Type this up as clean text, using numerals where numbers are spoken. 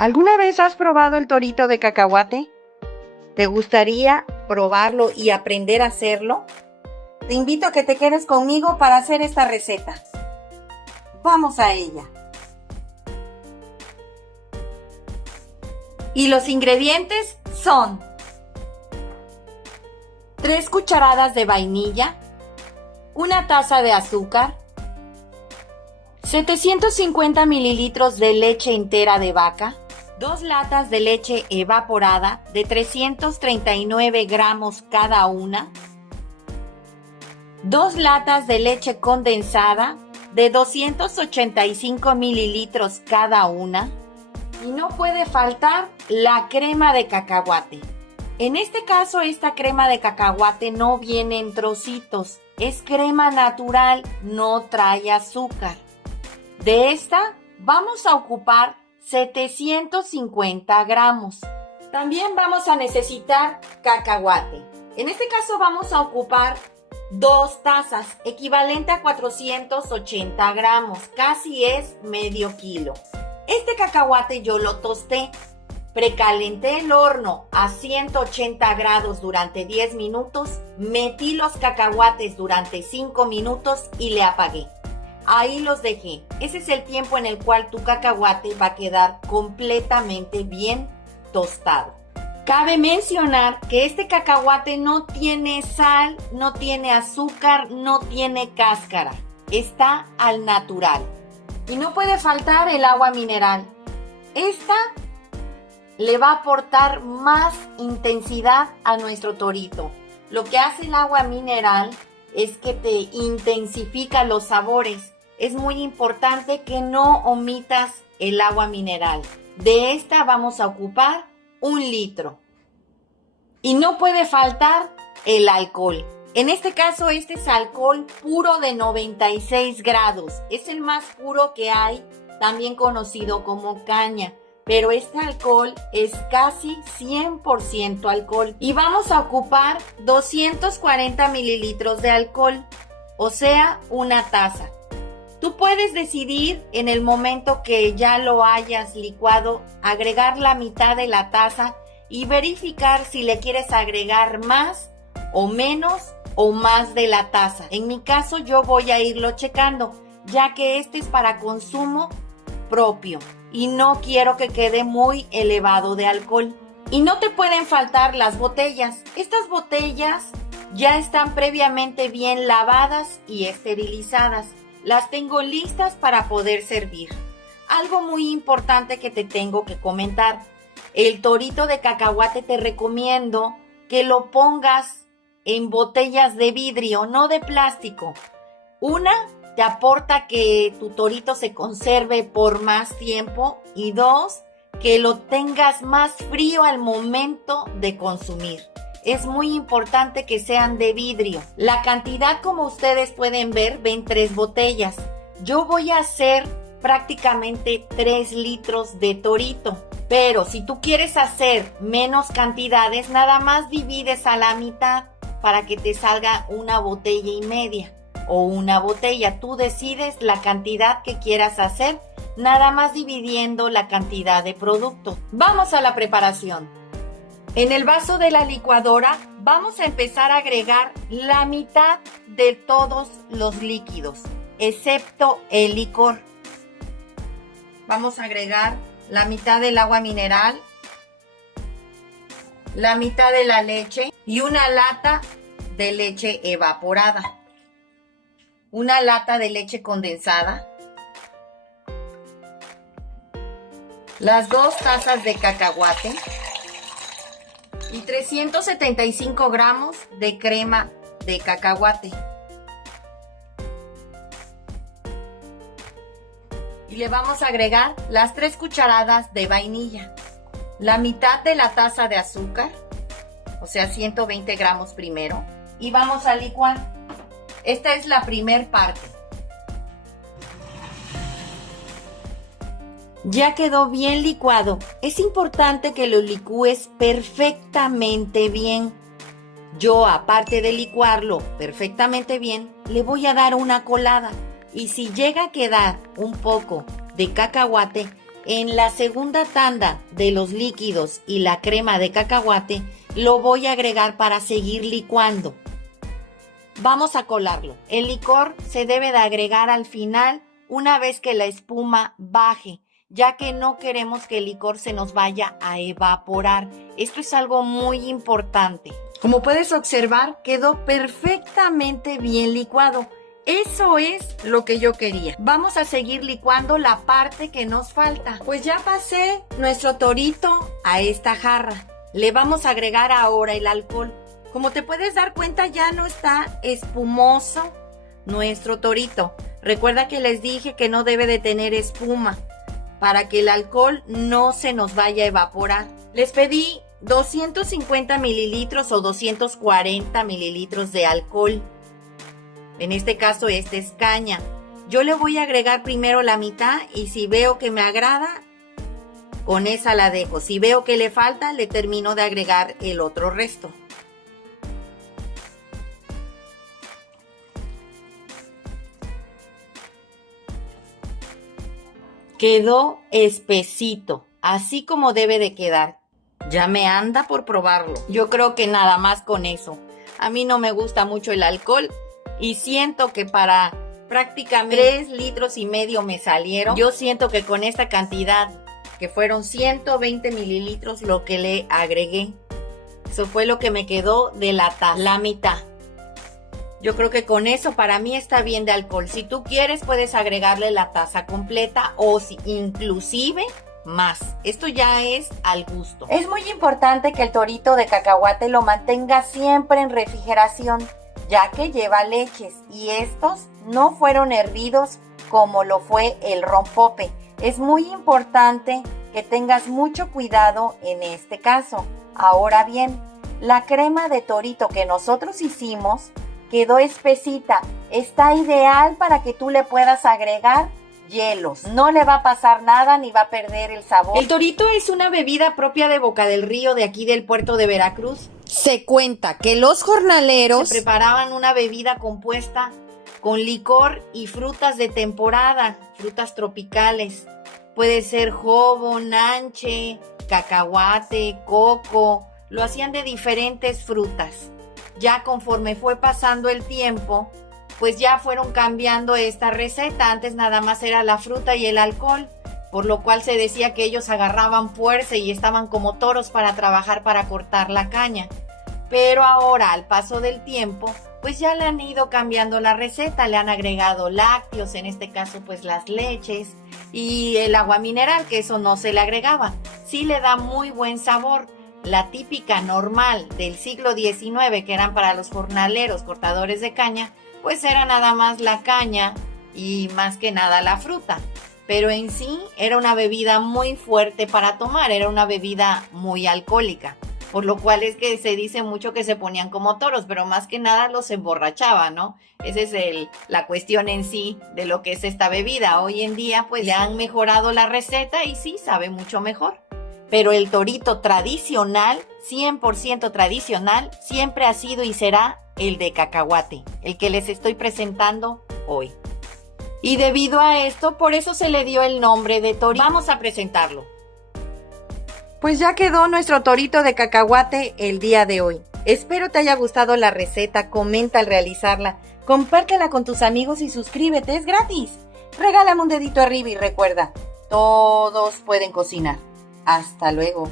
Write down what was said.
¿Alguna vez has probado el torito de cacahuate? ¿Te gustaría probarlo y aprender a hacerlo? Te invito a que te quedes conmigo para hacer esta receta. Vamos a ella. Y los ingredientes son 3 cucharadas de vainilla, 1 taza de azúcar, 750 mililitros de leche entera de vaca, 2 latas de leche evaporada de 339 gramos cada una, 2 latas de leche condensada de 285 mililitros cada una, y no puede faltar la crema de cacahuate. En este caso, esta crema de cacahuate no viene en trocitos, es crema natural, no trae azúcar. De esta vamos a ocupar 750 gramos. También vamos a necesitar cacahuate. En este caso vamos a ocupar 2 tazas, equivalente a 480 gramos, casi es medio kilo. Este cacahuate yo lo tosté, precalenté el horno a 180 grados durante 10 minutos, metí los cacahuates durante 5 minutos y le apagué. Ahí los dejé. Ese es el tiempo en el cual tu cacahuate va a quedar completamente bien tostado. Cabe mencionar que este cacahuate no tiene sal, no tiene azúcar, no tiene cáscara. Está al natural. Y no puede faltar el agua mineral. Esta le va a aportar más intensidad a nuestro torito. Lo que hace el agua mineral es que te intensifica los sabores. Es muy importante que no omitas el agua mineral. De esta vamos a ocupar 1 litro. Y no puede faltar el alcohol. En este caso, este es alcohol puro de 96 grados. Es el más puro que hay, también conocido como caña. Pero este alcohol es casi 100% alcohol. Y vamos a ocupar 240 mililitros de alcohol, o sea, 1 taza. Tú puedes decidir en el momento que ya lo hayas licuado, agregar la mitad de la taza y verificar si le quieres agregar más o menos o más de la taza. En mi caso yo voy a irlo checando, ya que este es para consumo propio y no quiero que quede muy elevado de alcohol. Y no te pueden faltar las botellas. Estas botellas ya están previamente bien lavadas y esterilizadas. Las tengo listas para poder servir. Algo muy importante que te tengo que comentar. El torito de cacahuate te recomiendo que lo pongas en botellas de vidrio, no de plástico. Una, te aporta que tu torito se conserve por más tiempo. Y 2, que lo tengas más frío al momento de consumir. Es muy importante que sean de vidrio. La cantidad, como ustedes pueden ver, ven 3 botellas. Yo voy a hacer prácticamente 3 litros de torito. Pero si tú quieres hacer menos cantidades, nada más divides a la mitad para que te salga 1,5 botellas o 1 botella. Tú decides la cantidad que quieras hacer, nada más dividiendo la cantidad de producto. Vamos a la preparación. En el vaso de la licuadora vamos a empezar a agregar la mitad de todos los líquidos, excepto el licor. Vamos a agregar la mitad del agua mineral, la mitad de la leche y 1 lata de leche evaporada, 1 lata de leche condensada, las 2 tazas de cacahuate y 375 gramos de crema de cacahuate. Y le vamos a agregar las 3 cucharadas de vainilla, la mitad de la taza de azúcar, o sea 120 gramos primero, y vamos a licuar. Esta es la primer parte. Ya quedó bien licuado. Es importante que lo licúes perfectamente bien. Yo, aparte de licuarlo perfectamente bien, le voy a dar una colada. Y si llega a quedar un poco de cacahuate, en la segunda tanda de los líquidos y la crema de cacahuate lo voy a agregar para seguir licuando. Vamos a colarlo. El licor se debe de agregar al final una vez que la espuma baje, ya que no queremos que el licor se nos vaya a evaporar. Esto es algo muy importante. Como puedes observar, quedó perfectamente bien licuado. Eso es lo que yo quería. Vamos a seguir licuando la parte que nos falta. Pues ya pasé nuestro torito a esta jarra. Le vamos a agregar ahora el alcohol. Como te puedes dar cuenta, ya no está espumoso nuestro torito. Recuerda que les dije que no debe de tener espuma para que el alcohol no se nos vaya a evaporar. Les pedí 250 mililitros o 240 mililitros de alcohol. En este caso, esta es caña. Yo le voy a agregar primero la mitad y si veo que me agrada, con esa la dejo. Si veo que le falta, le termino de agregar el otro resto. Quedó espesito, así como debe de quedar. Ya me anda por probarlo. Yo creo que nada más con eso. A mí no me gusta mucho el alcohol y siento que para prácticamente 3,5 litros me salieron. Yo siento que con esta cantidad, que fueron 120 mililitros lo que le agregué, eso fue lo que me quedó de la taza, la mitad. Yo creo que con eso para mí está bien de alcohol. Si tú quieres puedes agregarle la taza completa o si inclusive más. Esto ya es al gusto. Es muy importante que el torito de cacahuate lo mantenga siempre en refrigeración, ya que lleva leches y estos no fueron hervidos como lo fue el rompope. Es muy importante que tengas mucho cuidado en este caso. Ahora bien, la crema de torito que nosotros hicimos quedó espesita. Está ideal para que tú le puedas agregar hielos. No le va a pasar nada ni va a perder el sabor. El torito es una bebida propia de Boca del Río, de aquí del puerto de Veracruz. Se cuenta que los jornaleros se preparaban una bebida compuesta con licor y frutas de temporada, frutas tropicales. Puede ser jobo, nanche, cacahuate, coco. Lo hacían de diferentes frutas. Ya conforme fue pasando el tiempo, pues ya fueron cambiando esta receta. Antes nada más era la fruta y el alcohol, por lo cual se decía que ellos agarraban fuerza y estaban como toros para trabajar para cortar la caña. Pero ahora, al paso del tiempo, pues ya le han ido cambiando la receta, le han agregado lácteos, en este caso pues las leches y el agua mineral, que eso no se le agregaba. Sí le da muy buen sabor. La típica normal del siglo XIX, que eran para los jornaleros cortadores de caña, pues era nada más la caña y más que nada la fruta. Pero en sí era una bebida muy fuerte para tomar, era una bebida muy alcohólica. Por lo cual es que se dice mucho que se ponían como toros, pero más que nada los emborrachaba, ¿no? Esa es la cuestión en sí de lo que es esta bebida. Hoy en día pues le han mejorado la receta y sí, sabe mucho mejor. Pero el torito tradicional, 100% tradicional, siempre ha sido y será el de cacahuate, el que les estoy presentando hoy. Y debido a esto, por eso se le dio el nombre de torito. Vamos a presentarlo. Pues ya quedó nuestro torito de cacahuate el día de hoy. Espero te haya gustado la receta, comenta al realizarla, compártela con tus amigos y suscríbete, es gratis. Regálame un dedito arriba y recuerda, todos pueden cocinar. Hasta luego.